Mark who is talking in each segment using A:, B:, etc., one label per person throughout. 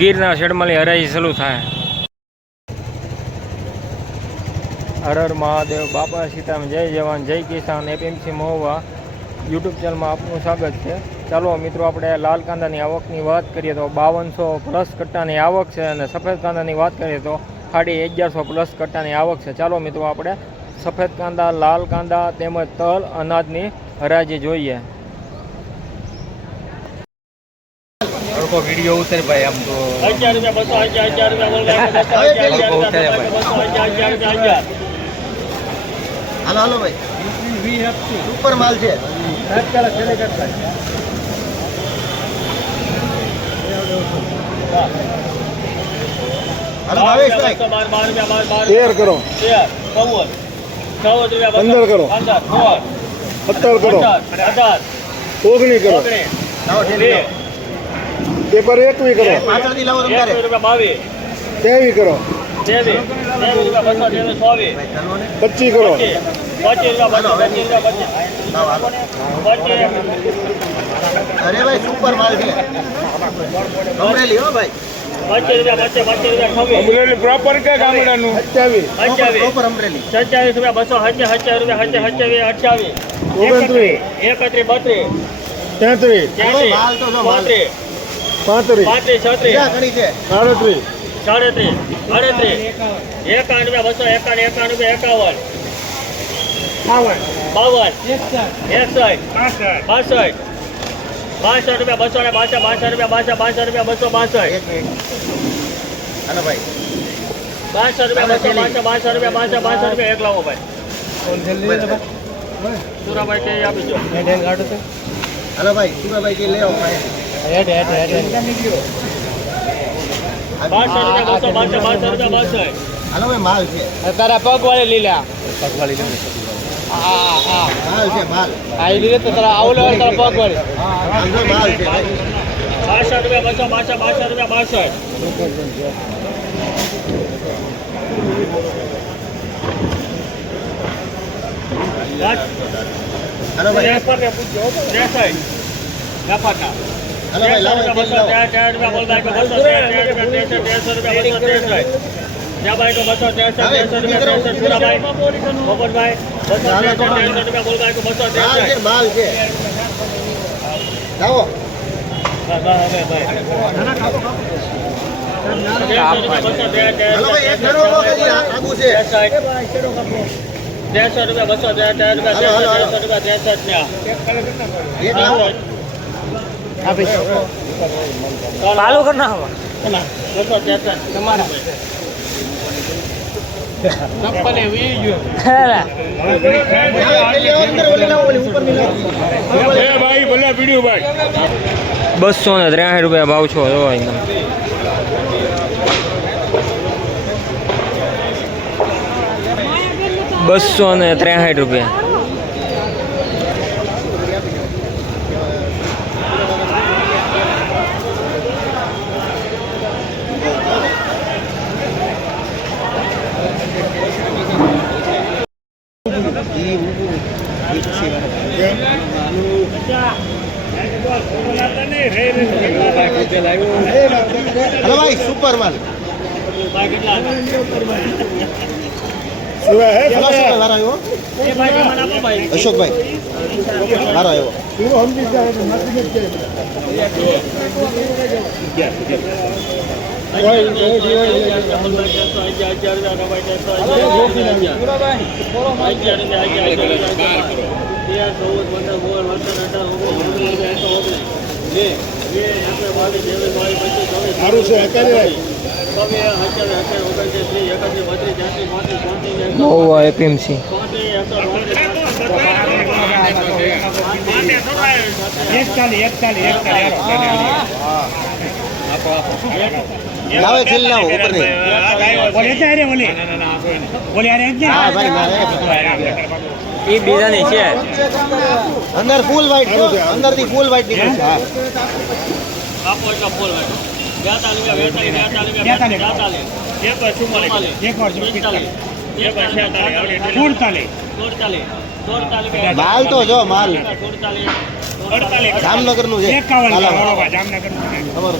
A: ગીરના શેડમાંથી હરાજી શરૂ થાય. હર હર મહાદેવ, બાપા સીતામ જય જવાન, જય કિસાન, એપીએમસી મહુવા યુટ્યુબ ચેનલમાં આપનું સ્વાગત છે. ચાલો મિત્રો, આપણે લાલ કાંદાની આવકની વાત કરીએ તો બાવનસો પ્લસ કટ્ટાની આવક છે અને સફેદ કાંદાની વાત કરીએ તો સાડી અગિયારસો પ્લસ કટ્ટાની આવક છે. ચાલો મિત્રો, આપણે સફેદ કાંદા, લાલ કાંદા તેમજ તલ અનાજની હરાજી જોઈએ.
B: લોકો વીડિયો ઉતરે ભાઈ આમ તો.
A: અગિયાર રૂપિયા બસો અગિયાર અગિયાર રૂપિયા અગિયાર
C: હાલો હાલો ભાઈ. સુપર માલ છે.
D: તેર કરો. પંદર કરો. સત્તર કરો. ઓગણી કરો. પેપર એકવી કરો.
C: પાછળથી લાવો તમારે
D: તેવી કરો. પચીસ કરો.
C: અરે ભાઈ સુપર માલ છે. અમરેલી હો ભાઈ.
D: પ્રોપર કે ગામડાનું?
C: પ્રોપર અમરેલી.
A: સત્યાવીસ રૂપિયા બસો હજાર હજાર રૂપિયા હજાર હજાર અઠ્યાવીસ. એકત્રીસ બત્રીસ.
D: તેત્રીસ.
C: ભાઈ માલ તો જો માલ.
A: પાંત્રીસ.
D: પાંત્રીસ
A: છત્રીસ.
D: સાડત્રીસ.
A: સાડત્રીસ અડત્રીસ. એકાવન રૂપિયા બસો એકાવન એકાવન રૂપિયા એકાવન. બાવન. એકસઠ. બાસઠ. બાસઠ. રૂપિયા બસો ને બાસઠ બાસઠ રૂપિયા બાસઠ બાસઠ રૂપિયા બસો બાસઠ.
C: એક મિનિટ. ભાઈ.
A: બાસઠ રૂપિયા બસો બાસઠ બાસઠ રૂપિયા બાસઠ બાસઠ રૂપિયા. એક લાવો ભાઈ. સુરાભાઈ કે આપી દો
C: હાલો ભાઈ સુરાભાઈ કે લેવો ભાઈ
A: બાસઠ રૂપિયા બાસઠ
C: હાલો ભાઈ માલ છે.
B: તારા પગ વાળી લીલા
C: માલ છે માલ.
B: આ લીધે તો તારા આવલે વાળી તારા પગ વાળી
C: માલ છે.
A: બાસઠ રૂપિયા બસો બાસઠ બાસઠ રૂપિયા બાસઠ
C: હાલો ભાઈ.
A: પૂછજો ત્રેસઠ રૂપિયા બસો ત્રેસઠ રૂપિયા ત્રેસઠ રૂપિયા ત્રેસઠ રૂપિયા
C: લાવો
A: ચાલુ કર નાખો બસો ને ત્રેસઠ રૂપિયા ભાવ છો એકદમ બસો ને ત્રેસઠ રૂપિયા
C: હલો ભાઈ સુપર માલ
D: સુરા હે
C: હલો સુપર મારો આવ્યો અશોકભાઈ. મારો આવ્યો.
D: તું સારું છે હકારી
A: મહુવા એપીએમસી
C: લાવે છેલ્લે લાવો ઉપર નહીં હા ભાઈ મારે
A: એ બીજાની છે.
C: અંદર ફૂલ વ્હાઈટ છો. અંદરથી ફૂલ વ્હાઈટ નીકળે છે
A: આપો એટલો ફૂલ સુડતાલીસ
C: માલ તો જો માલ. જામનગરનું છે.
D: જામનગર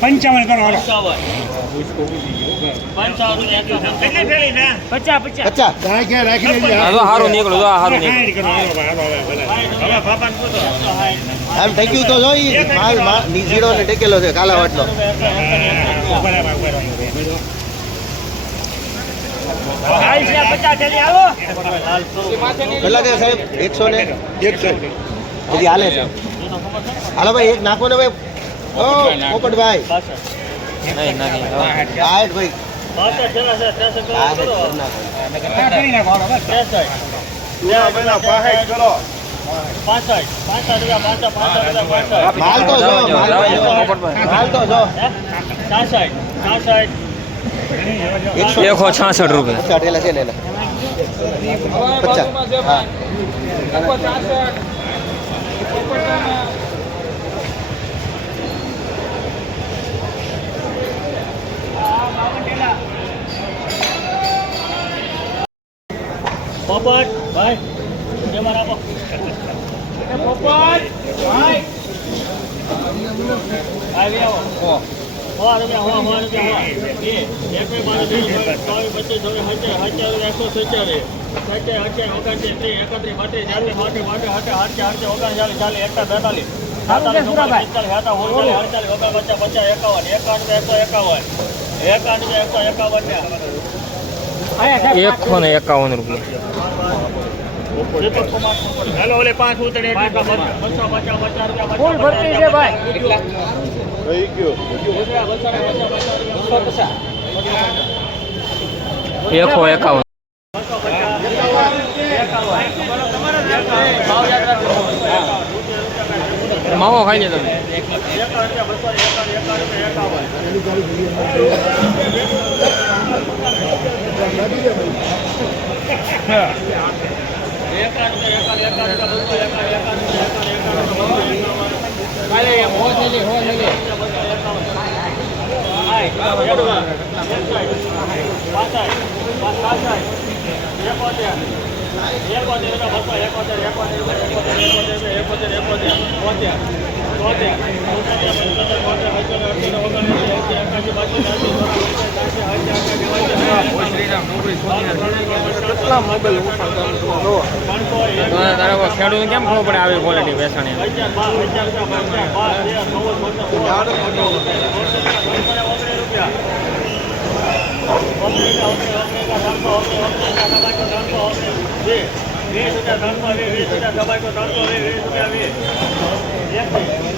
D: પંચાવન કરો
C: પચાસ
E: તો
D: હાલો ભાઈ, હાલો ભાઈ, ભલે.
C: આમ તો જોઈ માલ માલ ને ટેકેલો છે
D: ઊભા રહો.
C: કેટલા છે સાહેબ? એકસો ને? હજી હાલે છે. હાલો ભાઈ એક નાખો ને ભાઈ. ઓ પોપટભાઈ.
E: નહીં નાખી
C: આઠ ભાઈ. માલ તો જો માલ તો જો. માલ તો એકસો
E: એકસો છાસઠ રૂપિયા.
C: પચાસ છે ને પચાસ.
A: પોપટ ભાઈ જે મારા પોપટ ભાઈ. આવી આવો. હો. રૂપિયા હો હો રૂપિયા હો. એક બે બાર બે ચોવીસ પચીસ છવ્વીસ હજાર હજાર એકસો સિત્તેર સત્તર અઠ્યાવીસ ઓગણત્રીસ ત્રીસ એકત્રીસ બત્રીસ ચાલીસ માટે માટે હટે હટે હટે ઓગણચાલીસ ચાલીસ એકતા બેતાલીસ. સાતાલીસ પિસ્તાલીસ હતા ઓગણચાલીસ અડચાલીસ ઓગણ પચાસ પચાસ એકાવન એકાવન એકસો એકાવન એકાવન. એકસો એકાવન ને
E: એકસો એકાવન રૂપિયા
A: હેલો ઓલે પાંચ ઉતરે બસો પચાસ પચાસ રૂપિયા
E: ફૂલ ભરતી છે ભાઈ. એકસો એકાવન માવો ખાઈ લે તમે તો તારે કોઈ ખેડૂતને કેમ ખબર પડે આવી ક્વોલિટી વેચાણી ત્રણસો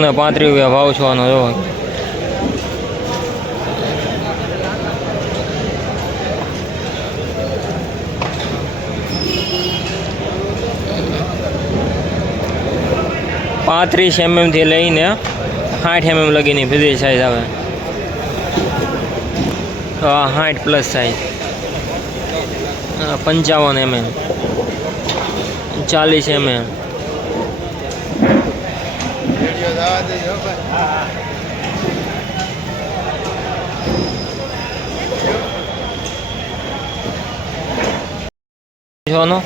E: ને પાંત્રીસ રૂપિયા ભાવ છો આનો પાંત્રીસ એમએમથી લઈને સાઠ એમએમ લગીની બધી સાઈઝ આવે સાઠ પ્લસ સાઈઝ પંચાવન એમએમ ચાલીસ એમએમ છોનો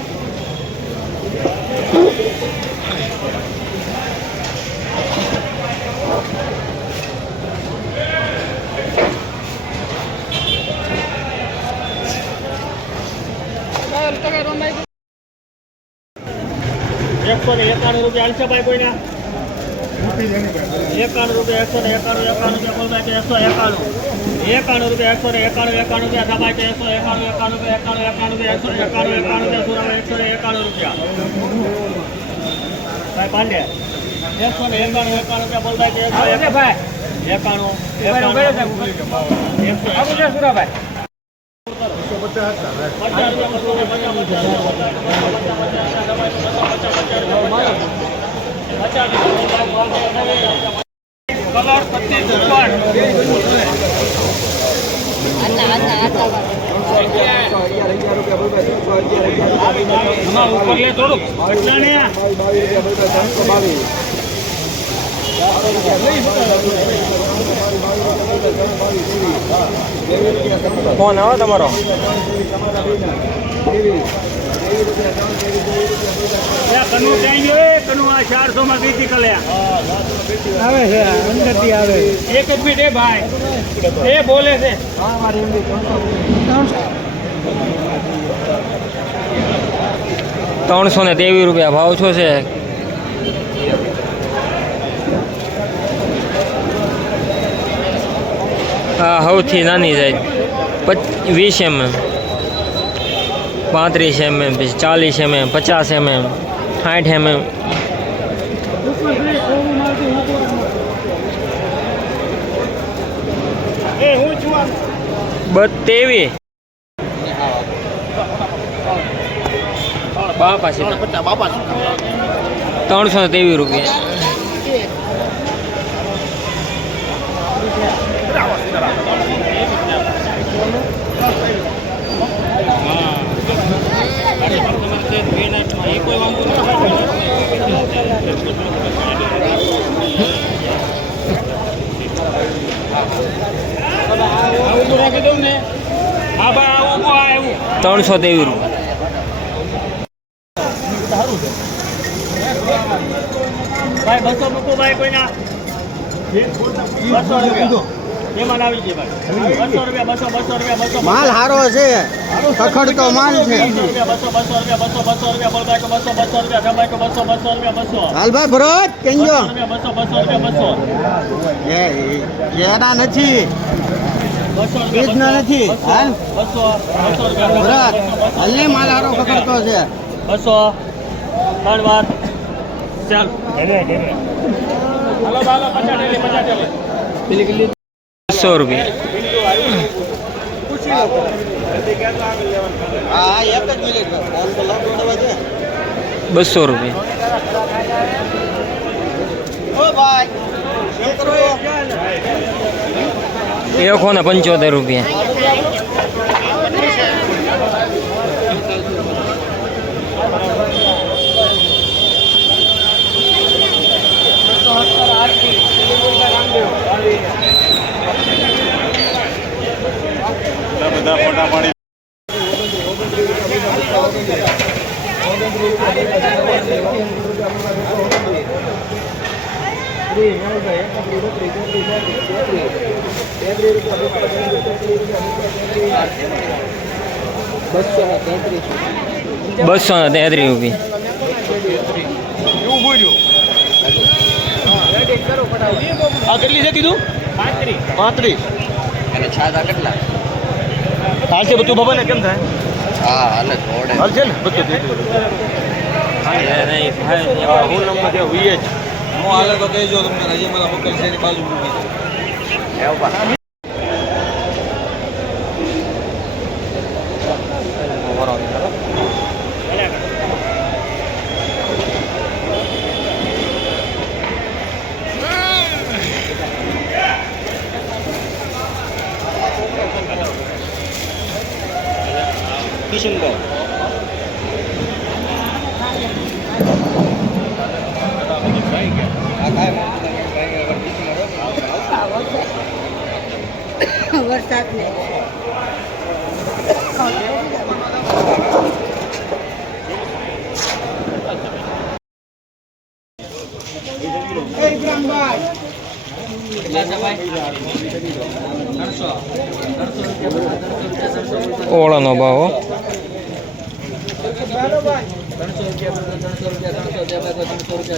A: એકસો ને એકાણું રૂપિયા હાલશે ભાઈ કોઈના? એકાણું રૂપિયા એકસો ને એકાણું એકાણું કે એકસો એકાણું? એકાણું રૂપિયા એકસો ને એકાણું એકાણું રૂપિયા દબાય કે એકસો એકાણું એકાણું રૂપિયા એકાણું એકાણું એકસો એકાણું એકાણું રૂપિયા સુરામાં એકસો ને એકાણું રૂપિયા. ભાઈ પાંડે એકસો ને એકાણું એકાણું રૂપિયા બોલતા છે એકસો એકાણું એકાણું કલર પચીસ ઉપર એમાં ઉપર લે થોડુંક ને
E: ફોન આવે તમારો?
A: કનુ ક્યાં ગયો? કનુ આ ચારસો માં કલ્યા
E: આવે છે અંદરથી આવે.
A: એક જ મિનિટ એ ભાઈ. એ બોલે છે.
E: ત્રણસો ને તેવીસ રૂપિયા ભાવ છો છે? હા સૌથી નાની સાઈઝ વીસ એમએમ. પાંત્રીસ એમએમ પછી ચાલીસ એમએમ પચાસ એમએમ સાઠ એમએમ. બત્તેવી બાપા છે
C: બાપા
E: ત્રણસો તેવી તેવીસ રૂપિયા
A: આ ઊભું રાખી દઉં ને હા ભાઈ આ ઊભું આ એવું
E: ત્રણસો તેવી રૂપિયા
A: ભાઈ બસો મૂકો ભાઈ કોઈના. બસો રૂપિયા.
C: માલ હારો છે ખખડતો માલ છે
A: બસો બસો બસો રૂપિયા બસો બસો રૂપિયા બોલભાઈ બસો બસો રૂપિયા ગમાય તો બસો બસો રૂપિયા બસો
C: હાલભાઈ ભરત કેંજો
A: બસો બસો બસો રૂપિયા બસો
C: એના નથી
A: બસો
C: બીજના નથી. હાલ.
A: બસો બસો રૂપિયા
C: ભરત હાલને માલ હારો ખખડતો છે
A: બસો ત્રણ વાર ચાલ હાલો હાલો પચાસ ટેલી
E: બસો રૂપિયા. બસો રૂપિયા.
C: એ ભાઈ કેમ કરો?
E: એકસો ને પંચોતેર રૂપિયા.
D: બધા ફોટા પાડી
E: બસો ને તેત્રીસ રૂપિયા.
C: કેટલી છે કીધું?
A: પાંત્રીસ.
C: પાંત્રીસ. અને છાતા કેટલા? હાલશે બધું બાબા ને કેમ થાય? હા હાલે હાલ છે ને બધું હું નંબર છે?
F: હું હાલે તો કહેજો તમને મારા મોકલ છે એની બાજુ મૂકી ત્રણસો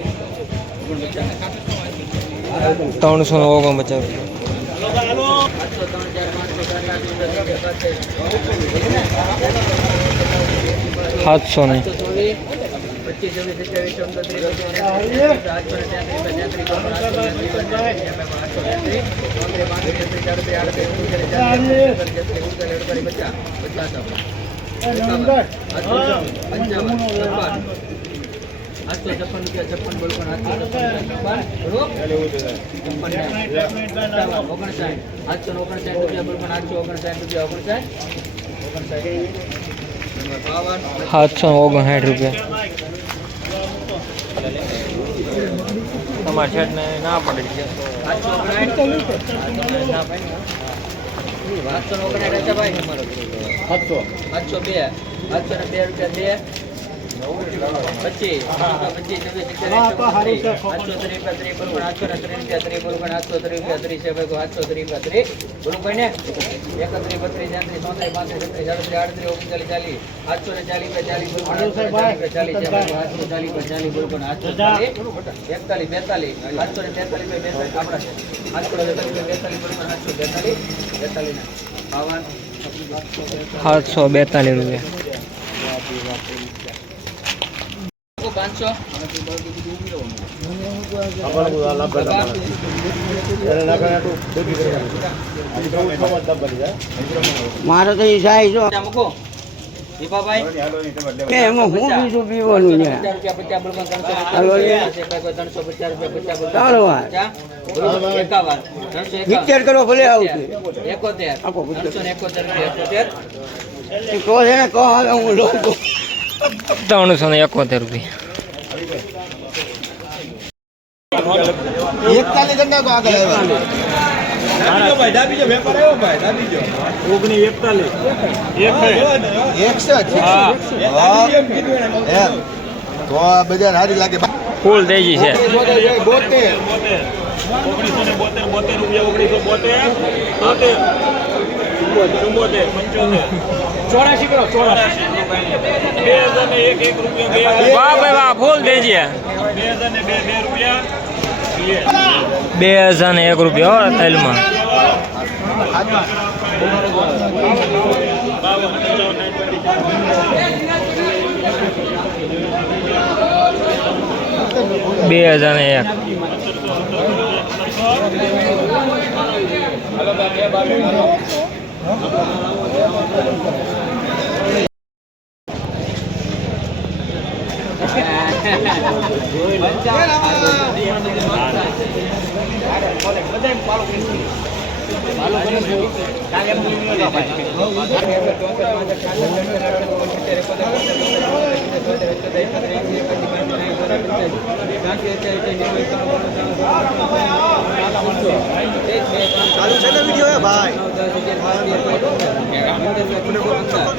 E: ત્રણસો ને ઓગણપચાસ. સાતસો ને.
F: પચીસ છવ્વીસ સત્યાવીસ ચૌદ ત્રીસ આઠસો છપ્પન રૂપિયા છપ્પન બોલ પણ આઠસો ઓગણસાઠ. રૂપિયા બોલ પણ આઠસો ઓગણસાઠ રૂપિયા ઓગણસાઠ?
E: સાતસો ઓગણસાઠ રૂપિયા. તમારા શેઠને ના પડે
F: સાતસો ઓગણસાઠ. ના ભાઈ.
C: સાતસો.
F: આઠસો બે. આઠસો ને બે રૂપિયા બે. પચીસ. પચીસ આઠસો ત્રીસ રૂપિયા ત્રીસ આઠસો ત્રીસ રૂપિયા ત્રીસ બરોબર ત્રીસ ત્રીસ ત્રીસ ત્રીસ ને એકત્રીસ બત્રીસ તેત્રીસ ચોત્રીસ પાંત્રીસ છત્રીસ સાડત્રીસ આડત્રીસ ઓગણચાલીસ ચાલીસ. આઠસો ને ચાલીસ ચાલીસ ચાલીસ ચાલીસ ચાલીસ ચાલીસ બરોબર આઠસો એકતાલીસ બેતાલીસ આઠસો ને બેતાલીસ બેતાલીસ આપણા છે. આઠસો બેતાલીસ બેતાલીસ બરોબર આઠસો બેતાલીસ બેતાલીસ બાવન.
E: સાતસો બેતાલીસ રૂપિયા.
F: પાંચસો.
G: મારો તો એ જાય જો.
F: મૂકો.
G: વિચાર કરો. ભલે આવશે
F: એકોતેર.
G: કહો છે ને કહો હવે હું લઉં છું.
E: ત્રણસો ને એકોતેર રૂપિયા. ફૂલ થઈ ગઈ છે.
C: બોતેર
D: ઓગણીસો બોતેર બોતેર રૂપિયા ઓગણીસો બોતેર બોતેર. ચુંબોતેર પંચોતેર બે હજાર ને એક રૂપિયા
E: વાહ ભાઈ
D: બે હજાર ને
E: એક રૂપિયા તલમાં બે હજાર ને એક.
C: ચાલુ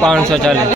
E: પાંચસો ચાલીસ.